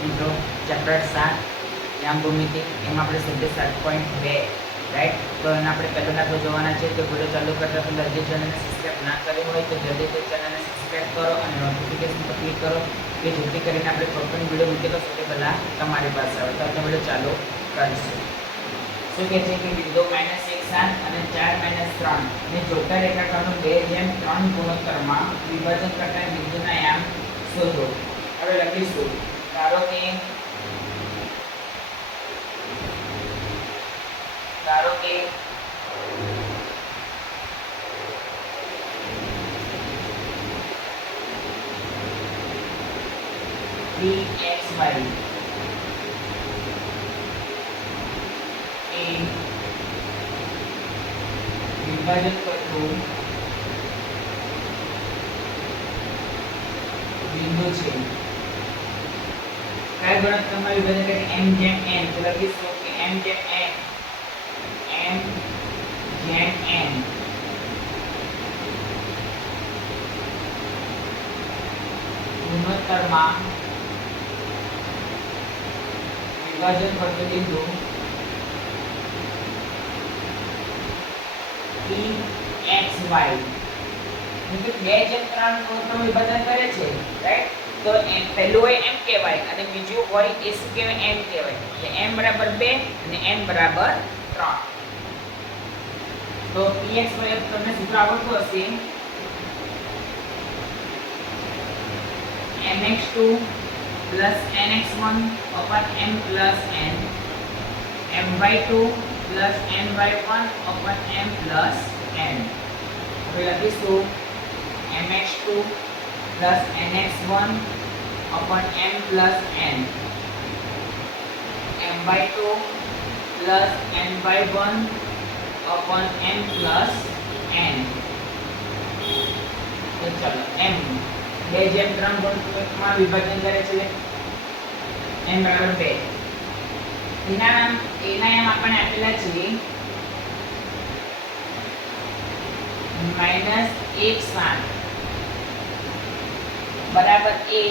મિત્રો ચેપ્ટર 7 યામ ભૂમિતિ એમાં આપણે સ્વાધ્યાય 7.2 રાઈટ. તો એના આપણે પહેલો દાખલો જોવાના છે. તો વિડીયો ચાલુ કરતા પહેલાં જે ચેનલને સબસ્ક્રાઈબ ના કરી હોય તો જલ્દી તે ચેનલને સબસ્ક્રાઈબ કરો અને નોટિફિકેશન પર ક્લિક કરો કે જેથી કરીને આપણે કોઈ પણ વિડીયો મૂકીએ તો સૌથી પહેલાં તમારી પાસે આવે. તો આપણે વિડીયો ચાલુ કરીશું. શું કહે છે કે બિંદુ -1 7 અને 4 3 ને જોડતા રેખાખંડનું 2:3 ગુણોત્તરમાં વિભાજન કરતા બિંદુના યામ શોધો. હવે લખીશું ધારો કે BXY એ વિભાજન કરતું બિંદુ છે. કયા ગુણોત્તરમાં વિભાજન કરે? m/n. તો લખીશું કે m/n ગુણોત્તરમાં વિભાજન કરતું બિંદુ PXY. એટલે 2/3 ગુણોત્તરમાં વિભાજન કરે છે રાઈટ. તો પહેલું હોય m કહેવાય અને બીજું હોય એ શું કહેવાય? n કહેવાય. એટલે m બરાબર 2 અને n બરાબર 3. તો PXY તમને સૂત્ર આવડતું હશે. mx2 nx1 m n my2 my1 m n. હવે લખીશું mx2 nx1 m n my2 my1 m n. તો ચલો m 2/3 ગુણોત્તરમાં વિભાજન કરે છે m બરાબર 2. એના નામ આપણને આપેલા છે -1 7 બરાબર a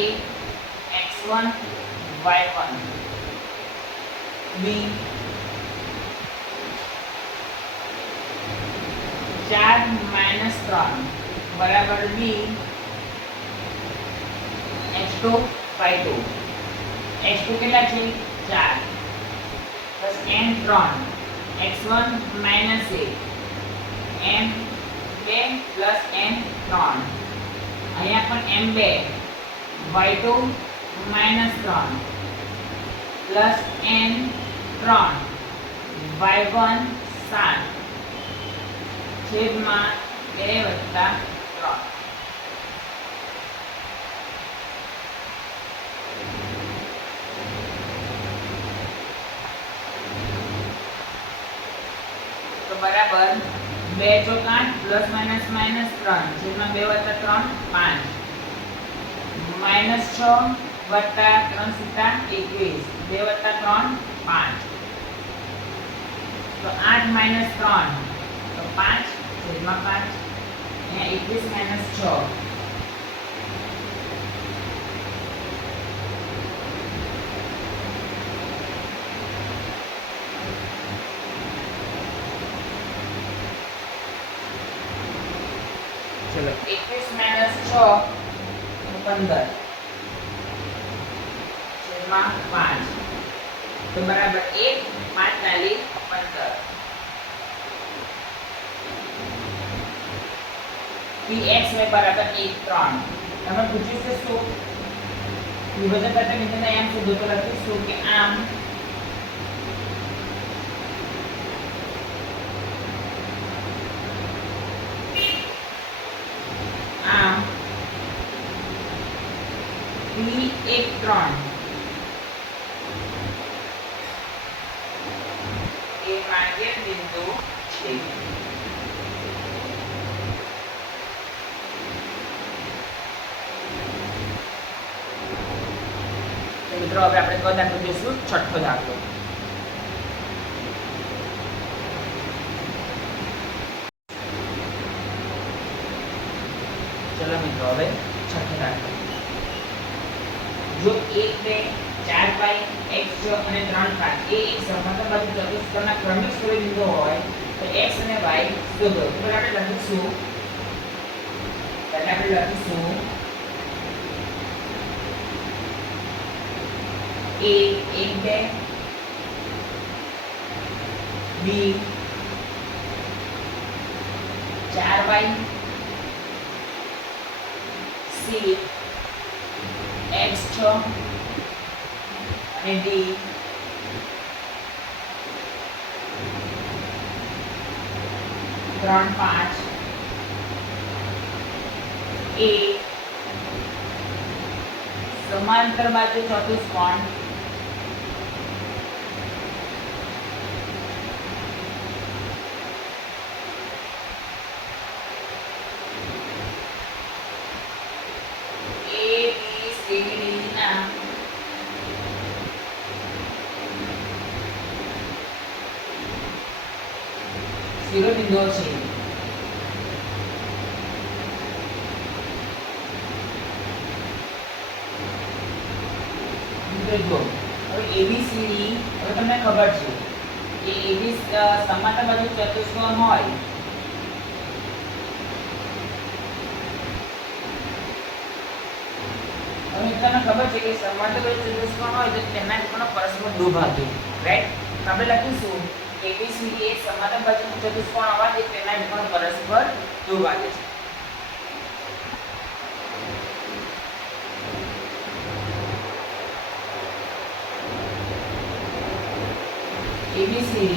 x1 y1 b 4 3 બરાબર b x2 y2. x2 કેટલા છે? 4 plus n 3 x1 -a m 2 plus n 3 અહીંયા પણ m 2 y2 -3 plus n 3 y1 7 છેદમાં 2 વત્તા 3. તો બરાબર 2 ચોક 8 પ્લસ માઇનસ -3 છેદમાં 2 વત્તા 3 5 -6 વત્તા 3 × 21 2 વત્તા 3 5. તો 8 -3 તો 5 છેદમાં 5 અહીંયા 21 - 6 ચલો 21 - 6 15 છેદમાં 5. તો બરાબર 1 5 40 15. PXY બરાબર 1 3. તમે પૂછ્યું છે શું વિભાજન કરતા બિંદુના યામ શોધો. તો લખીશું કે આમ P1 3 એ માર્ગીય બિંદુ છે. મિત્રો હવે આપણે કયો દાખલો જોઈશું? છઠ્ઠો દાખલો. ચલો મિત્રો હવે છઠ્ઠો દાખલો. જો 1 2 4 x અને 3 એ એક સમાંતર બાજુ ચતુષ્કોણના ક્રમિક શિરોબિંદુ હોય તો x અને y શોધો. તો આપણે લખીશું a 1 2 b 4y c x 6 અને d 3 5 એ સમાંતર બાજુ ચતુષ્કોણ ABCD ના શિરોબિંદુઓ છે. જો હવે ABCD હવે તમને ખબર છે કે AB સમાંતર બાજુ ચતુષ્કોણ હોય હવે તમને ખબર છે કે સમાંતર બાજુ ચતુષ્કોણ હોય તો તેના ત્રિકોણનો પરસ્પર દુભાગે, રાઈટ? તો આપણે લખીશું ABCD એ સમાંતર બાજુ ચતુષ્કોણ હોવાથી તેના ત્રિકોણ પરસ્પર દુભાગે છે. ABCD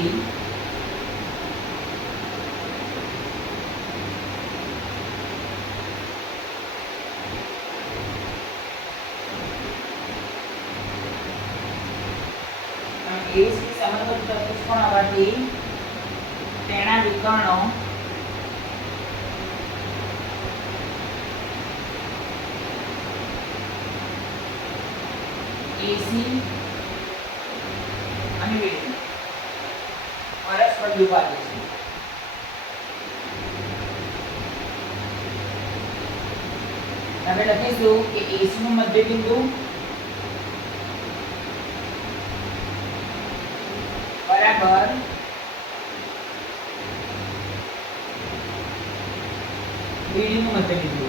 સમાંતર ચતુષ્કોણ હોવાથી તેના વિકર્ણો AC અને BD પરસ્પર દુભાગે છે. આપણે લખીશું કે AC નું મધ્યબિંદુ બરાબર BD નું મધ્યબિંદુ.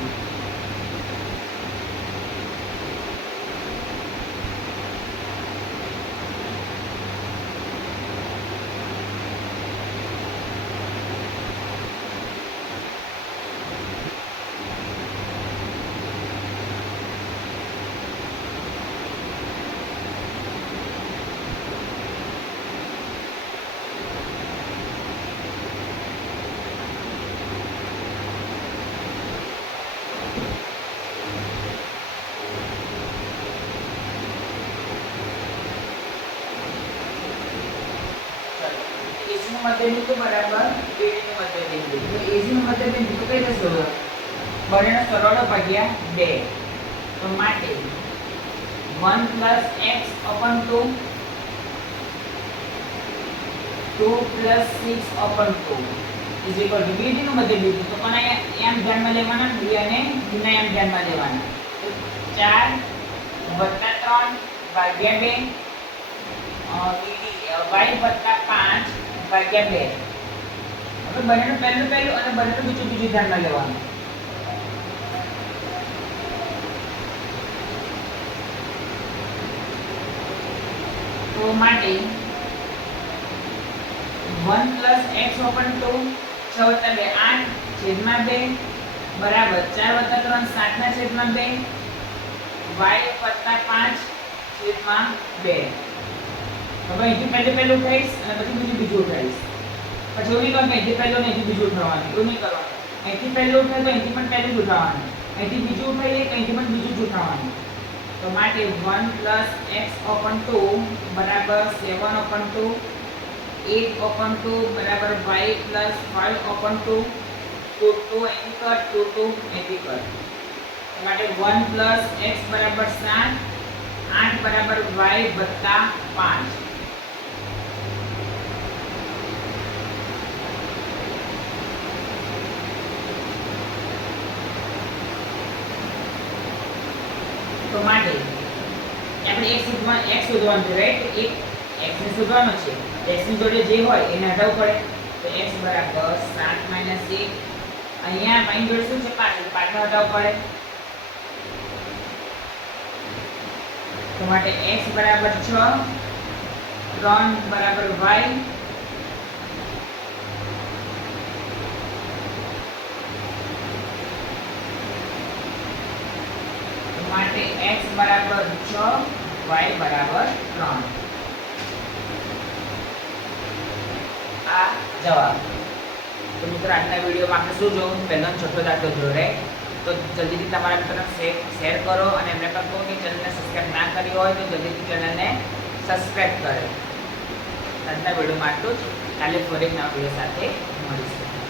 મધ્યબિંદુ બરાબર BD નું મધ્યબિંદુ. તો AC નું મધ્યબિંદુ તો કઈ રીતે બંનેનો સરવાળો ભાગ્યા 2. તો માટે 1 + x upon 2 2 + 6 upon 2 is equal to BD નું મધ્યબિંદુ. તો કોને એમ ધ્યાનમાં લેવાના, B અને D ને એમ ધ્યાનમાં લેવાના. તો 4 + 3 ભાગ્યા 2 BD y + 5 ભાગ્યા 2. હવે બંનેનું પહેલું અને બંનેનું બીજું ધ્યાનમાં લેવાનું. તો માટે 1 + x upon 2 6 + 2 8 છેદમાં 2 બરાબર 4 + 3 7 ના છેદમાં 2 y + 5 છેદમાં 2. હવે અહીંથી પહેલું ઉઠાઈશ અને પછી બીજું ઉઠાઈશ. પછી એવું નહીં કરવાનું અહીંથી પહેલું ને અહીંથી બીજું ઉઠાવવાનું, એવું નહીં કરવાનું. અહીંથી પહેલું ઉઠાય તો અહીંથી પણ પહેલું જ ઉઠાવવાનું, અહીંથી બીજું ઉઠાઈએ તો અહીંથી પણ બીજું જ ઉઠાવવાનું. તો માટે 1 + x upon 2 બરાબર 7 upon 2 8 upon 2 બરાબર y + 5 upon 2 2 અહીંથી કટ 2 અહીંથી કટ. માટે 1 + x બરાબર 7 8 બરાબર y + 5. તો માટે આપણે x શોધવાનું છે, રાઈટ? એક x ને શોધવાનો છે. x ની જોડે જે હોય એને હટાવવું પડે. તો x બરાબર 7 - 1. અહીંયા y જોડે શું છે? 5. 5 ને હટાવવું પડે. તો માટે x બરાબર 6, 3 બરાબર y, માટે x બરાબર 6, y બરાબર 3. આ જવાબ. તો મિત્રો આજના વિડીયોમાં આપણે શું જોયું? પહેલો છઠ્ઠો દાખલો જોયો, રાઈટ? તો જલ્દીથી તમારા મિત્રોને શેર કરો અને એમને પણ કહો કે ચેનલને સબસ્ક્રાઇબ ના કરી હોય તો જલ્દીથી ચેનલને સબસ્ક્રાઇબ કરે. આજના વિડીયોમાં આટલું જ. કાલે ફરી એક નવા વિડીયો સાથે મળીશું.